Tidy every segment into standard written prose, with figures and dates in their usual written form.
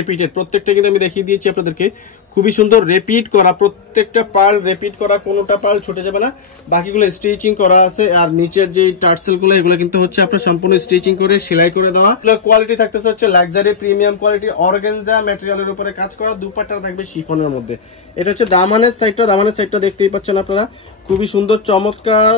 Repeated প্রত্যেকটা কিন্তু আমি দেখিয়ে দিয়েছি আপনাদেরকে, খুবই সুন্দর রিপিট করা, প্রত্যেকটা পার্ল রিপিট করা, কোনোটা পার্ল ছুটে যাবে না, বাকিগুলো স্টিচিং করা আছে। আর নিচের যে টার্সেল গুলো এগুলো কিন্তু হচ্ছে আপনার সম্পূর্ণ স্টিচিং করে সেলাই করে দেওয়া। কোয়ালিটি থাকতেছে হচ্ছে লাক্সারি প্রিমিয়াম কোয়ালিটি অর্গানজা ম্যাটেরিয়ালের উপরে কাজ করা, দুপাট্টা থাকবে শিফনের মধ্যে। এটা হচ্ছে দামানের সাইডটা দেখতেই পাচ্ছেন আপনারা, খুবই সুন্দর চমৎকার।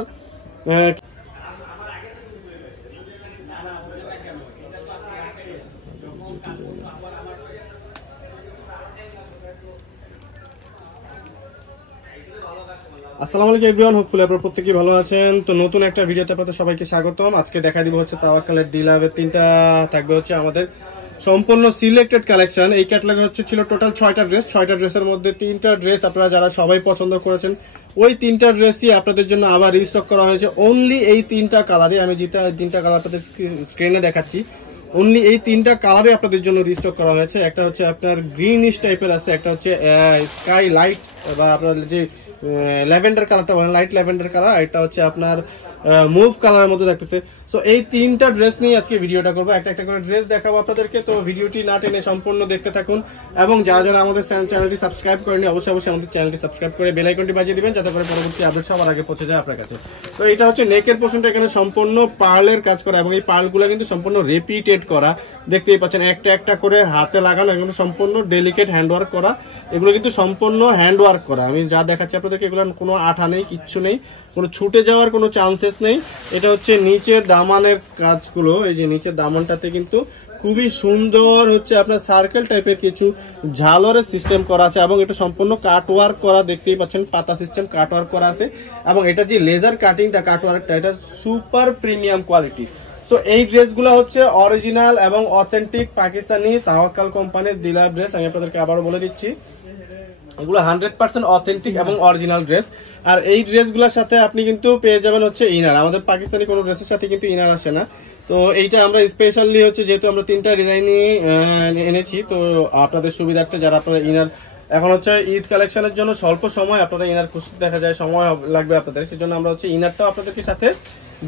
আসসালামু আলাইকুম এভরিওয়ান, হোপফুলি আপনারা প্রত্যেকেই ভালো আছেন। তো নতুন একটা ভিডিওতে আপনাদের সবাইকে স্বাগতম। আজকে দেখা দিব হচ্ছে তাওয়াক্কালের দিলাভের তিনটা থাকবে হচ্ছে আমাদের সম্পূর্ণ সিলেক্টেড কালেকশন। এই ক্যাটালগে হচ্ছে ছিল টোটাল 6টা ড্রেসের মধ্যে 3টা ড্রেস আপনারা যারা সবাই পছন্দ করেছেন, ওই 3টা ড্রেসই আপনাদের জন্য আবার রিস্টক করা হয়েছে। অনলি এই 3টা কালারে, আমি যেটা 3টা কালার আপনাদের স্ক্রিনে দেখাচ্ছি, অনলি এই 3টা কালারে আপনাদের জন্য রিস্টক করা হয়েছে। একটা হচ্ছে আপনার গ্রিনিশ টাইপের আছে, একটা হচ্ছে স্কাই লাইট বা আপনার যে ল্যাভেন্ডার কালারটা বলেন, লাইট ল্যাভেন্ডার কালার, এটা হচ্ছে আপনার মুভ কালারের মধ্যে দেখতেছে। সো এই 3টা ড্রেস নিয়ে আজকে ভিডিওটা করবো, একটা একটা করে ড্রেস দেখাবো আপনাদেরকে। তো ভিডিওটি না টেনে সম্পূর্ণ দেখতে থাকুন, এবং যারা যারা আমাদের চ্যানেলটি সাবস্ক্রাইব করেনি অবশ্যই আমাদের চ্যানেলটি সাবস্ক্রাইব করে বেল আইকনটি বাজিয়ে দিবেন, যাতে করে পরবর্তী আপডেট সবার আগে পৌঁছে যায় আপনার কাছে। তো এটা হচ্ছে নেকের পোর্শনটা, এখানে সম্পূর্ণ পার্লের কাজ করা, এবং এই পার্লগুলো কিন্তু সম্পূর্ণ রিপিটেড করা, দেখতেই পাচ্ছেন একটা একটা করে হাতে লাগানো, এগুলো সম্পূর্ণ ডেলিকেট হ্যান্ডওয়ার্ক করা, এগুলো কিন্তু সম্পূর্ণ হ্যান্ডওয়ার্ক করা। আমি যা দেখাচ্ছি আপনাদেরকে এগুলো কোনো আঠা নেই, কিচ্ছু নেই, কোনো ছুটে যাওয়ার কোনো চান্সেস নেই। এটা হচ্ছে নিচের দামানের কাজগুলো, এই যে নিচের দামানটাতে কিন্তু খুবই সুন্দর হচ্ছে আপনার সার্কেল টাইপের কিছু ঝালরের সিস্টেম করা আছে, এবং এটা সম্পূর্ণ কাটওয়ার্ক করা, দেখতেই পাচ্ছেন পাতা সিস্টেম কাটওয়ার্ক করা আছে। এবং এটা যে লেজার কাটিংটা কাটওয়ার্কটা, এটা সুপার প্রিমিয়াম কোয়ালিটি। সো এই ড্রেসগুলো হচ্ছে অরিজিনাল এবং অথেন্টিক পাকিস্তানি তাওয়াক্কাল কোম্পানির দিলাভ ড্রেস। আমি আপনাদেরকে আবারও বলে দিচ্ছি, এগুলো 100% অথেন্টিক এবং অরিজিনাল ড্রেস। আর এই ড্রেসগুলোর সাথে আপনি কিন্তু পেয়ে যাবেন হচ্ছে ইনার। আমাদের পাকিস্তানি কোনো ড্রেসের সাথে কিন্তু ইনার আসে না। তো এইটা আমরা স্পেশালি হচ্ছে, যেহেতু আমরা 3টা ডিজাইনই এনেছি, তো আপনাদের সুবিধার্থে যারা আপনারা ইনার, এখন হচ্ছে ঈদ কালেকশনের জন্য স্বল্প সময় আপনারা ইনার খুঁজতে দেখা যায় সময় লাগবে আপনাদের, সেজন্য আমরা হচ্ছে ইনারটাও আপনাদেরকে সাথে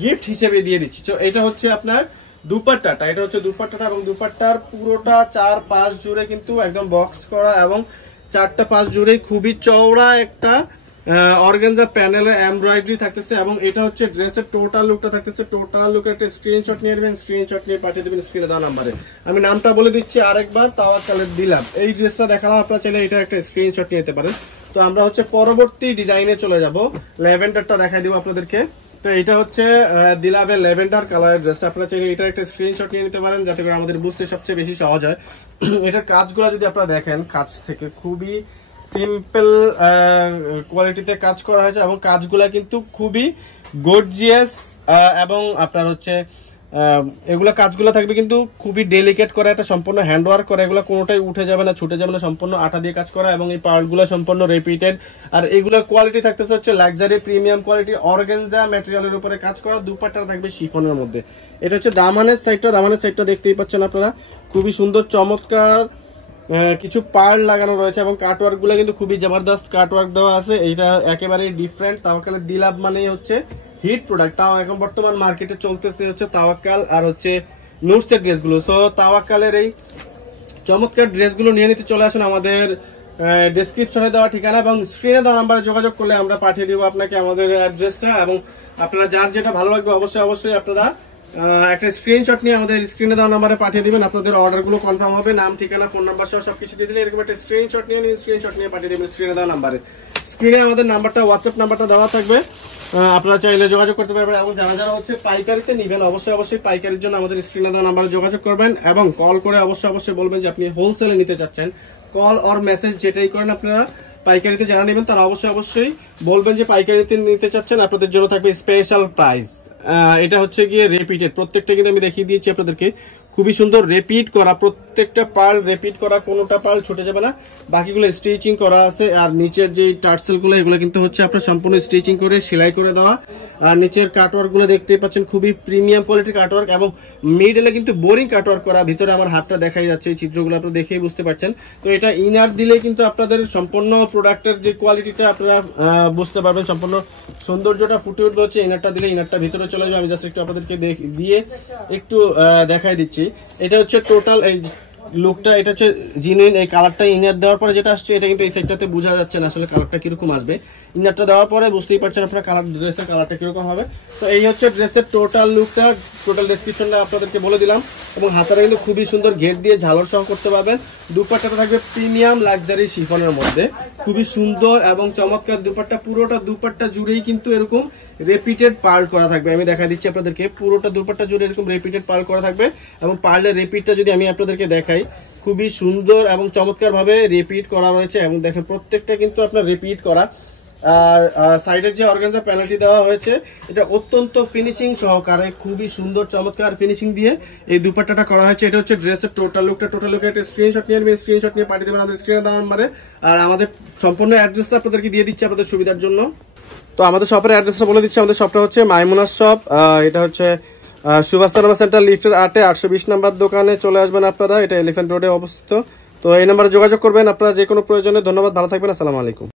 গিফট হিসেবে দিয়ে দিচ্ছি। তো এটা হচ্ছে আপনার দুপাট্টাটা, এটা হচ্ছে দুপাট্টাটা, এবং দুপাট্টার পুরোটা 4-5 জুড়ে কিন্তু একদম বক্স করা, এবং 4টা-5 জুড়ে খুবই চওড়া একটা অর্গানজা প্যানেলে এমব্রয়ডারি থাকতেছে। এবং এটা হচ্ছে ড্রেসের টোটাল লুকটা থাকতেছে। টোটাল লুকের একটা স্ক্রিনশট নিয়ে নেবেন, স্ক্রিনশট নিয়ে পাঠিয়ে দেবেন স্ক্রিনে দেওয়া নাম্বারে। আমি নামটা বলে দিচ্ছি আরেকবার, তাওয়াক্কালের দিলাভ। এই ড্রেসটা দেখালাম, আপনারা চাইলে এটা একটা স্ক্রিনশট নিয়ে নিতে পারেন। তো আমরা হচ্ছে পরবর্তী ডিজাইনে চলে যাব, ল্যাভেন্ডারটা দেখাই দিব আপনাদেরকে। তো এটা হচ্ছে দিলাভের ল্যাভেন্ডার কালারের ড্রেসটা, আপনারা চাইলে এটা একটা স্ক্রিনশট নিয়ে নিতে পারেন, যাতে করে আমাদের বুঝতে সবচেয়ে বেশি সহজ হয়। এটার কাজগুলো যদি আপনারা দেখেন, কাজ থেকে খুবই সিম্পল কোয়ালিটিতে কাজ করা হয়েছে, এবং কাজগুলা কিন্তু খুবই গর্জিয়াস, এবং আপনার হচ্ছে এগুলা কাজগুলো থাকবে কিন্তু খুবই ডেলিকেট করা, এটা সম্পূর্ণ হ্যান্ডওয়ার্ক করা, এগুলো কোনোটাই উঠে যাবে না, ছুটে যাবে না, সম্পূর্ণ আঠা দিয়ে কাজ করা, এবং এই পার্টগুলো সম্পূর্ণ রিপিটেড। আর এগুলা কোয়ালিটি থাকতেছে হচ্ছে লাক্সারি প্রিমিয়াম কোয়ালিটি অর্গানজা ম্যাটেরিয়ালের উপরে কাজ করা, দুপাট্টা থাকবে শিফনের মধ্যে। এটা হচ্ছে দামানের সাইডটা দেখতেই পাচ্ছেন আপনারা, খুবই সুন্দর চমৎকার কিছু পার্ল লাগানো রয়েছে, এবং কাটওয়ার্ক গুলো কিন্তু খুবই জবরদস্ত কাটওয়ার্ক দেওয়া আছে। এইটা একেবারেই ডিফারেন্ট। তাওয়াক্কালের দিলাভ মানেই হচ্ছে হিট প্রোডাক্ট। তাও এখন বর্তমান মার্কেটে চলতেছে হচ্ছে তাওয়াক্কাল আর হচ্ছে নুটসের ড্রেসগুলো। সো তাওয়াক্কালের এই চমৎকার ড্রেসগুলো নিয়ে নিতে চলে আসেন আমাদের ডেসক্রিপশনে দেওয়া ঠিকানা এবং স্ক্রিনে দেওয়া নাম্বারে যোগাযোগ করলে আমরা পাঠিয়ে দিব আপনাকে আমাদের অ্যাড্রেসটা। এবং আপনারা যার যেটা ভালো লাগবে অবশ্যই আপনারা একটা স্ক্রিনশট নিয়ে আমাদের স্ক্রিনে দেওয়া নাম্বারে পাঠিয়ে দিবেন। আপনাদের অর্ডারগুলো কনফার্ম হবে, নাম ঠিকানা ফোন নাম্বার সহ সবকিছু দিয়ে দিলে এরকম একটা স্ক্রিনশট নিয়ে পাঠিয়ে দিবেন স্ক্রিনে দেওয়া নাম্বারে। স্ক্রিনে আমাদের নাম্বারটা, হোয়াটসঅ্যাপ নাম্বারটা দেওয়া থাকবে, আপনারা চাইলে যোগাযোগ করতে পারবেন। এবং যারা যারা হচ্ছে পাইকারিতে নিবেন অবশ্যই পাইকারির জন্য আমাদের স্ক্রিনে দেওয়া নাম্বারে যোগাযোগ করবেন, এবং কল করে অবশ্যই বলবেন যে আপনি হোলসেলে নিতে চাচ্ছেন। কল অর মেসেজ যেটাই করেন আপনারা, পাইকারিতে যারা নেবেন তারা অবশ্যই বলবেন যে পাইকারিতে নিতে চাচ্ছেন, আপনাদের জন্য থাকবে স্পেশাল প্রাইস। এটা হচ্ছে গিয়ে রিপিটেড, প্রত্যেকটা কিন্তু আমি দেখিয়ে দিয়েছি আপনাদেরকে, খুবই সুন্দর রিপিট করা, প্রত্যেকটা পার্ল রিপিট করা, কোনোটা পার্ল ছুটে যাবে না, বাকিগুলো স্টিচিং করা আছে। আর নিচের যে টার্সেল গুলো এগুলো কিন্তু হচ্ছে আপনার সম্পূর্ণ স্টিচিং করে সেলাই করে দেওয়া। আর নিচের কাটওয়ার্ক গুলো দেখতেই পাচ্ছেন, খুবই প্রিমিয়াম কোয়ালিটির কাটওয়ার্ক, এবং মিডলে কিন্তু বোরিং কাটওয়ার্ক করা। ভিতরে আমার হাতটা দেখাই যাচ্ছে, এই চিত্রগুলো আপনারা দেখেই বুঝতে পারছেন। তো এটা ইনার দিলে কিন্তু আপনাদের সম্পূর্ণ প্রোডাক্টের যে কোয়ালিটিটা আপনারা বুঝতে পারবেন, সম্পূর্ণ সৌন্দর্যটা ফুটে উঠবে হচ্ছে ইনারটা দিলে। ইনারটা ভিতরে চলে যাবে, আমি জাস্ট একটু আপনাদেরকে দিয়ে একটু দেখাই দিচ্ছি। এটা হচ্ছে টোটাল এই লুকটা এটা হচ্ছে জিনুইন। এই কালারটা ইনার দেওয়ার পরে যেটা আসছে এটা কিন্তু এই সাইডটাতে বোঝা যাচ্ছে না আসলে কালারটা কিরকম আসবে। ইনারটা দেওয়ার পরে বুঝতেই পারছেন আপনারা কালার, ড্রেসের কালারটা কিরকম হবে। তো এই হচ্ছে ড্রেসের টোটাল লুকটা, টোটাল ডেসক্রিপশনটা আপনাদেরকে বলে দিলাম। এবং হাতাটা কিন্তু খুবই সুন্দর গেট দিয়ে ঝালর সহ করতে পারবেন। দুপাট্টাটা থাকবে প্রিমিয়াম লাক্সারি শিফনের মধ্যে, খুবই সুন্দর এবং চমৎকার দুপাট্টা। পুরোটা দুপাট্টা জুড়েই কিন্তু এরকম রিপিটেড পার্ল করা থাকবে। আমি দেখা দিচ্ছি আপনাদেরকে, পুরোটা দুপাট্টা জুড়ে এরকম রিপিটেড পার্ল করা থাকবে। এবং পার্লের রিপিটটা যদি আমি আপনাদেরকে দেখাই, খুবই সুন্দর এবং চমৎকার ভাবে রিপিট করা রয়েছে। এবং দেখেন প্রত্যেকটা কিন্তু আপনার রিপিট করা। আর সাইডের যে অর্গানজা প্যানেলটি দেওয়া হয়েছে এটা অত্যন্ত ফিনিশিং সহকারে খুবই সুন্দর চমৎকার ফিনিশিং দিয়ে এই দুপাট্টাটা করা হয়েছে। এটা হচ্ছে ড্রেসের টোটাল লুকটা। টোটাল লুকের একটা স্ক্রিনশট নিয়ে নেবেন, স্ক্রিনশট নিয়ে পাঠিয়ে দেবেন আমাদের স্ক্রিনে দেওয়া নাম্বারে। আর আমাদের সম্পূর্ণ অ্যাড্রেসটা আপনাদেরকে দিয়ে দিচ্ছি আপনাদের সুবিধার জন্য। তো আমাদের শপের অ্যাড্রেসটা বলে দিচ্ছি। আমাদের শপটা হচ্ছে মাইমুনাস শপ, এটা হচ্ছে সুভাষতানবা সেন্টার লিফটের 8-এ 820 নাম্বার দোকানে চলে আসবেন আপনারা। এটা এলিফ্যান্ট রোডে অবস্থিত। তো এই নাম্বারে যোগাযোগ করবেন আপনারা যে কোনো প্রয়োজনে। ধন্যবাদ, ভালো থাকবেন, আসসালামু আলাইকুম।